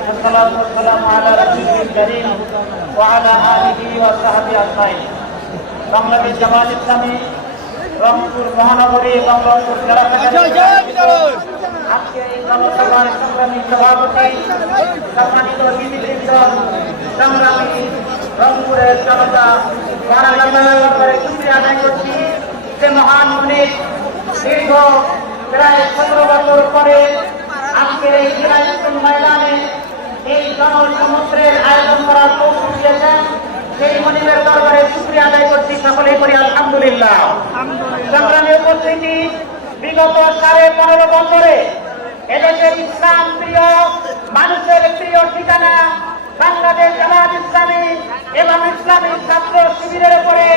والصلاة والسلام على رسوله الكريم وعلى آله وصحبه أجمعين বাংলাদেশ জামাত ইসলামী রংপুর মহানগরী এবং রংপুর জেলা থেকে আজকে এই জনসভার সংগ্রামী সভাপতি সম্মানিত অতিথিবৃন্দ সংগ্রামী রংপুরের জনতা বারাগাতার শুক্রিয়া আদায় করছি যে মহান মুনির দীর্ঘ প্রায় সতেরো বছর পরে আজকের এই জেলায়তন ময়দানে এই জনসমুদ্রের আয়োজন করার কৌশল দিয়েছেন। সেই মনিবের দরবারে শুক্রিয়া আদায় করছি সকলেই করি আলহামদুলিল্লাহ। সংগ্রামী উপস্থিতি বিগত সাড়ে পনেরো বছরে এদেশের ইসলাম প্রিয় মানুষের প্রিয় ঠিকানা বাংলাদেশ জামাত ইসলামী এবং ইসলামী ছাত্র শিবিরের উপরে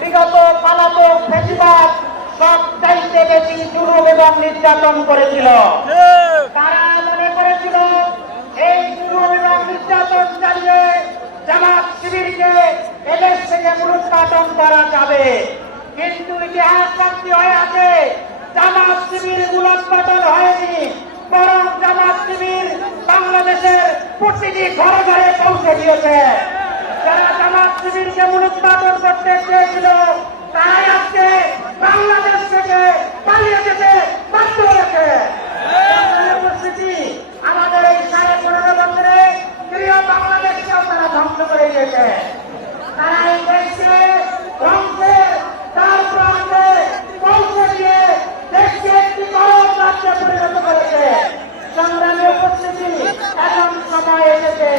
বিগত পালাতক ফেসিবাদ সব চাইতে বেশি এবং নির্যাতন করেছিল তারা মনে করেছিল এই জুলুম এবং নির্যাতন চালিয়ে জামাত শিবিরকে এদেশ থেকে মূলোৎপাটন করা যাবে। কিন্তু ইতিহাস সাক্ষী হয়ে আছে, জামাত শিবির মূলোৎপাটন হয়নি, বরং জামাত শিবির বাংলাদেশের প্রতিটি ঘরে ঘরে পৌঁছে দিয়েছে। যারা জামাত শিবিরকে মূলোৎপাটন করতে চেয়েছিল তারাই আজকে বাংলাদেশ থেকে পালিয়ে যেতে বাধ্য হয়েছে উপস্থিতি আমাদের এই সাড়ে পনেরো বছরে প্রিয় বাংলাদেশকেও তারা ধ্বংস করে দিয়েছে তারা এই দেশকে ধ্বংসে, তার প্রান্তে পৌঁছে দিয়ে দেশকে একটি গরম রাজ্যে পরিণত করেছে। সংগ্রামী উপস্থিতি এখন সময় এসেছে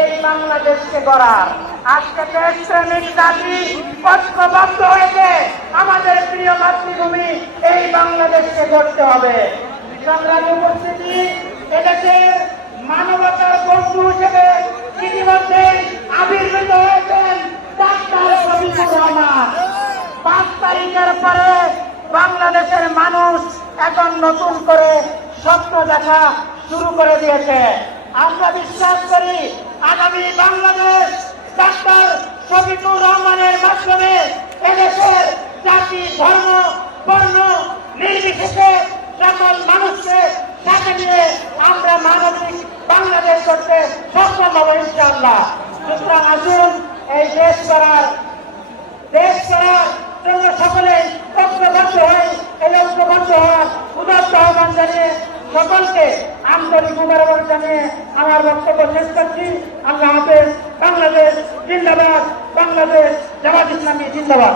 এই বাংলাদেশকে গড়ার। আজকে দেশ শ্রেণির জাতি ঐক্যবদ্ধ হয়েছে। আমাদের প্রিয় মাতৃভূমি এই বাংলাদেশকে গড়তে হবে। সংগ্রামী উপস্থিতি এদেশের তারিখের পরে বাংলাদেশের মানুষ এখন নতুন করে স্বপ্ন দেখা শুরু করে দিয়েছে। আমরা বিশ্বাস করি আগামী বাংলাদেশ ডাক্তার শফিকুর রহমানের মাধ্যমে এদেশের জাতি, ধর্ম, বর্ণ নির্বিশেষে সকল মানুষকে সাথে নিয়ে আমরা মানবিক বাংলাদেশ করতে সক্ষম হব ইনশাআল্লাহ। সুতরাং আসুন এই দেশ করার দেশ করার জন্য সকলে ঐক্যবদ্ধ হয়ে এই ঐক্যবদ্ধ হওয়ার উদাত্ত আহ্বান জানিয়ে সকলকে আন্তরিক মুবারক জানিয়ে আমার বক্তব্য শেষ করছি। আল্লাহ হাফেজ, বাংলাদেশ, জিন্দাবাদ, বাংলাদেশ, জামাত ইসলামী, জিন্দাবাদ।